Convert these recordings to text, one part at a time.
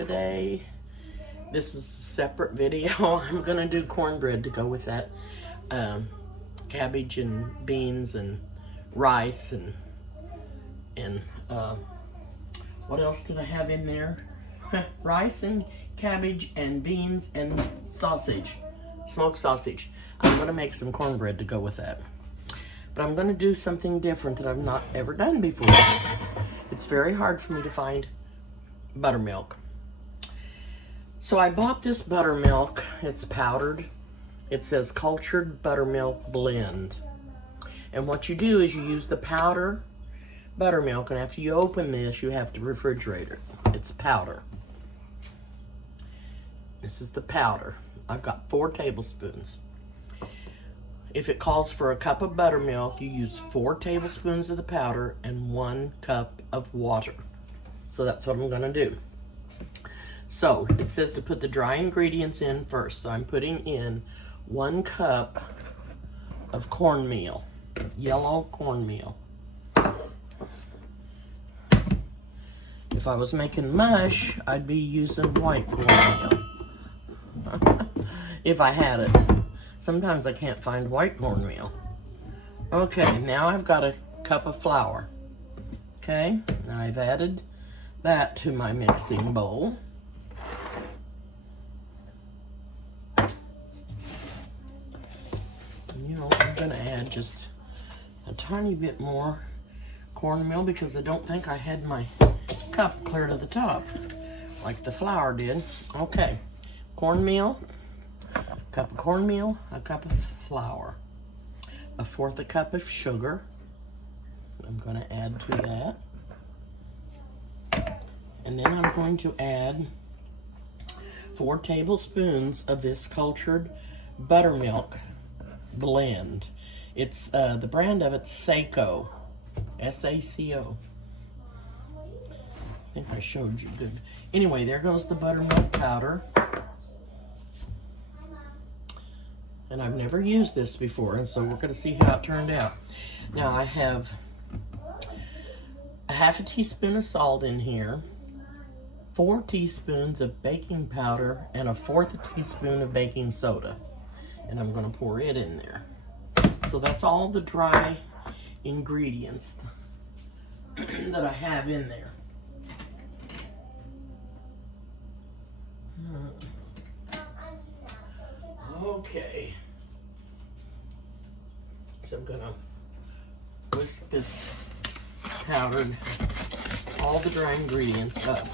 today. This is a separate video. I'm gonna do cornbread to go with that. Cabbage and beans and rice and what else did I have in there? Rice and cabbage and beans and sausage, smoked sausage. I'm gonna make some cornbread to go with that. But I'm gonna do something different that I've not ever done before. It's very hard for me to find buttermilk. So I bought this buttermilk. It's powdered. It says cultured buttermilk blend. And what you do is you use the powder buttermilk, and after you open this, you have to refrigerate it. It's powder. This is the powder. I've got 4 tablespoons. If it calls for a cup of buttermilk, you use 4 tablespoons of the powder and 1 cup of water. So that's what I'm gonna do. So it says to put the dry ingredients in first. So I'm putting in 1 cup of cornmeal, yellow cornmeal. If I was making mush, I'd be using white cornmeal. If I had it. Sometimes I can't find white cornmeal. Okay, now I've got a cup of flour. Okay, now I've added that to my mixing bowl. You know, I'm gonna add just a tiny bit more cornmeal because I don't think I had my cup clear to the top like the flour did. Okay, cornmeal, a cup of cornmeal, a cup of flour, 1/4 a cup of sugar. I'm going to add to that. And then I'm going to add 4 tablespoons of this cultured buttermilk blend. It's the brand of it's Saco, S-A-C-O. I think I showed you good. Anyway, there goes the buttermilk powder. And I've never used this before, and so we're going to see how it turned out. Now I have a 1/2 teaspoon of salt in here, 4 teaspoons of baking powder, and 1/4 teaspoon of baking soda. And I'm going to pour it in there. So that's all the dry ingredients that I have in there. Okay. So I'm gonna whisk this powdered, all the dry ingredients up.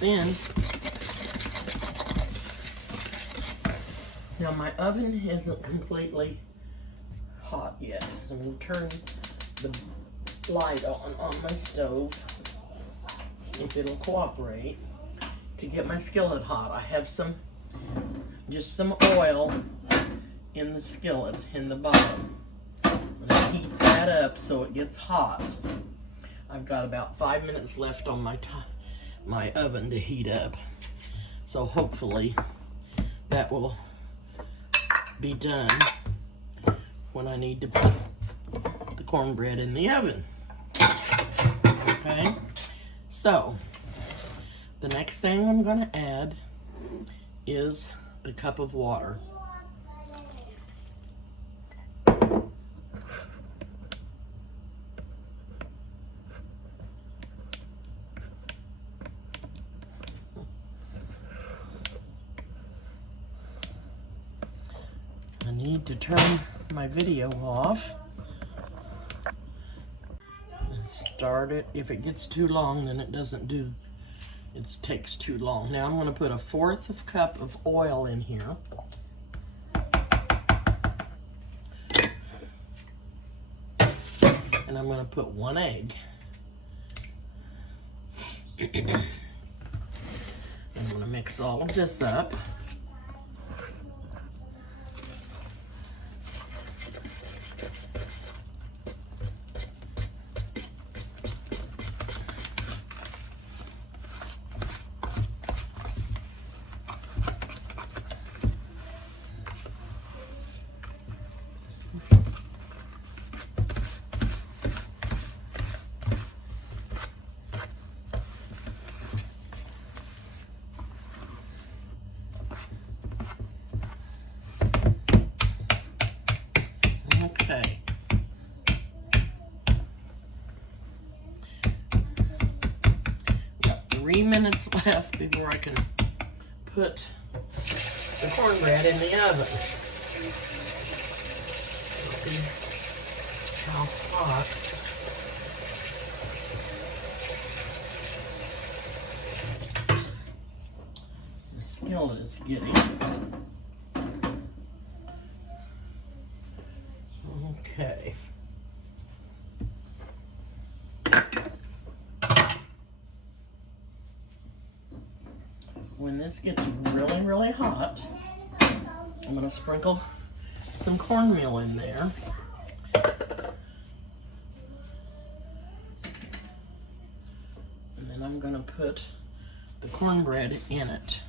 Then, now my oven isn't completely hot yet. I'm going to turn the light on my stove, if it'll cooperate, to get my skillet hot. I have just some oil in the skillet in the bottom. I'm going to heat that up so it gets hot. I've got about 5 minutes left on my oven to heat up. So hopefully that will be done when I need to put the cornbread in the oven. Okay, so the next thing I'm going to add is the cup of water. I need to turn my video off and start it. If it gets too long, then it takes too long. Now I'm going to put 1/4 cup of oil in here. And I'm going to put 1 egg. I'm going to mix all of this up. minutes left before I can put the cornbread in the oven. See how hot. The skillet is getting. Okay. When this gets really, really hot, I'm going to sprinkle some cornmeal in there. And then I'm going to put the cornbread in it.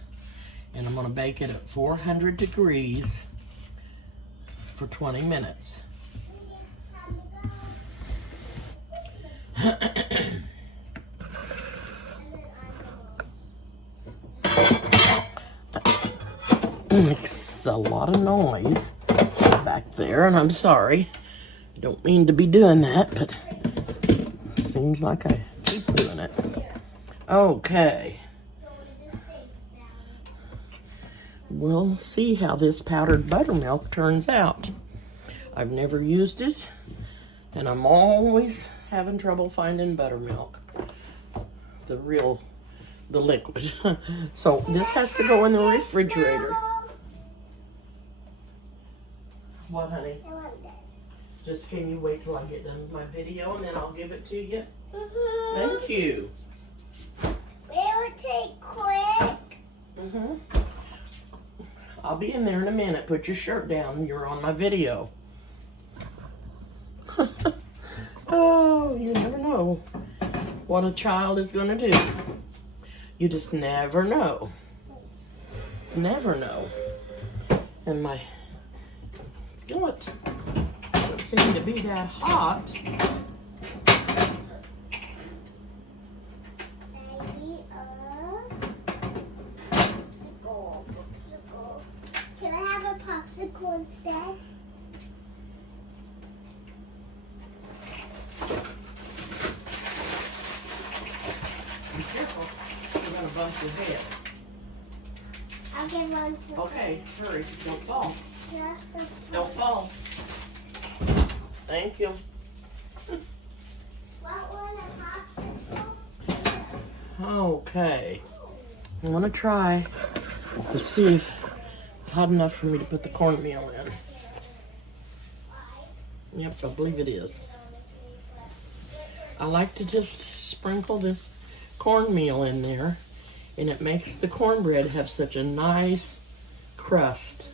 And I'm going to bake it at 400 degrees for 20 minutes. Makes a lot of noise back there, and I'm sorry. I don't mean to be doing that, but it seems like I keep doing it. Okay. We'll see how this powdered buttermilk turns out. I've never used it, and I'm always having trouble finding buttermilk. The liquid. So this has to go in the refrigerator. What, honey? I want this. Just can you wait till I get done with my video and then I'll give it to you? Thank you. It will take quick. I'll be in there in a minute. Put your shirt down. You're on my video. Oh, you never know what a child is going to do. You just never know. Never know. And my skillet doesn't seem to be that hot. Maybe a popsicle. Can I have a popsicle instead? Be careful. You're going to bump your head. I'll get one for Okay, hurry. Don't fall. Yeah, Don't fall. Thank you. what one a popsicle? Okay. I'm going to try to see if it's hot enough for me to put the cornmeal in. Yep, I believe it is. I like to just sprinkle this cornmeal in there, and it makes the cornbread have such a nice crust.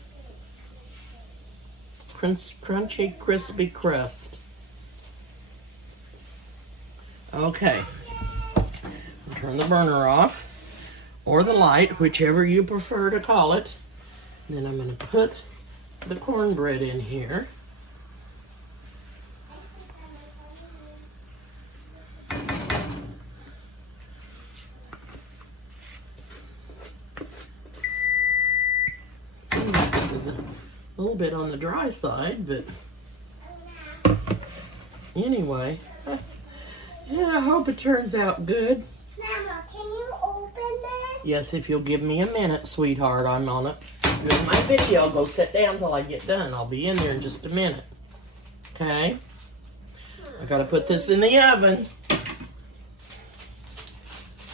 Crunchy, crispy crust. Okay. Turn the burner off, or the light, whichever you prefer to call it. Then I'm going to put the cornbread in here. Seems like it was a little bit on the dry side, but anyway, yeah, I hope it turns out good. Mama, can you open this? Yes, if you'll give me a minute, sweetheart. I'm on it. Doing my video. Go sit down till I get done. I'll be in there in just a minute. Okay? I gotta put this in the oven.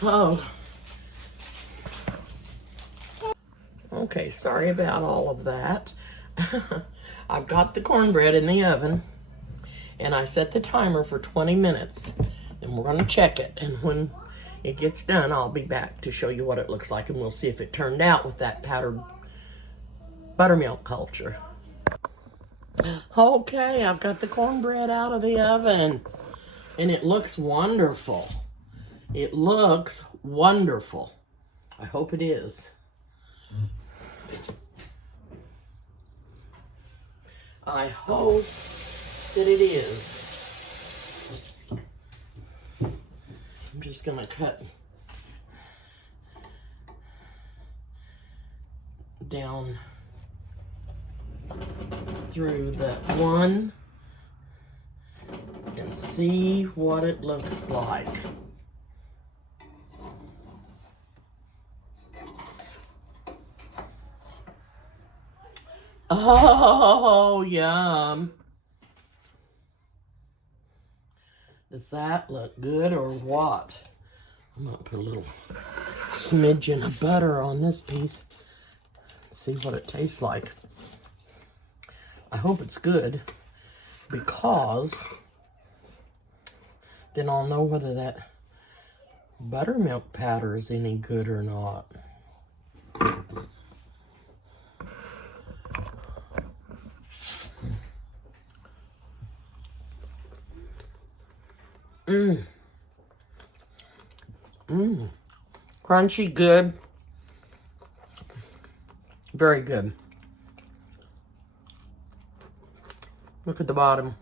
Oh. Okay, sorry about all of that. I've got the cornbread in the oven, and I set the timer for 20 minutes, and we're going to check it. And when it gets done, I'll be back to show you what it looks like, and we'll see if it turned out with that powdered buttermilk culture. Okay, I've got the cornbread out of the oven, and it looks wonderful. It looks wonderful. I hope it is. I hope that it is. I'm just going to cut down through that one and see what it looks like. Oh, yum. Does that look good or what? I'm going to put a little smidgen of butter on this piece. See what it tastes like. I hope it's good, because then I'll know whether that buttermilk powder is any good or not. Crunchy, good. Very good. Look at the bottom.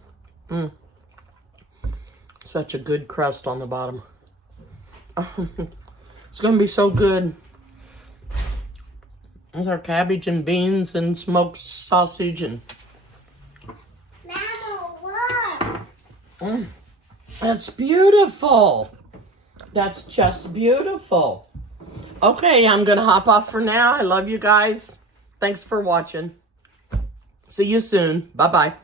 Such a good crust on the bottom. It's going to be so good. There's our cabbage and beans and smoked sausage and... Mama, look. That's beautiful. That's just beautiful. Okay, I'm going to hop off for now. I love you guys. Thanks for watching. See you soon. Bye-bye.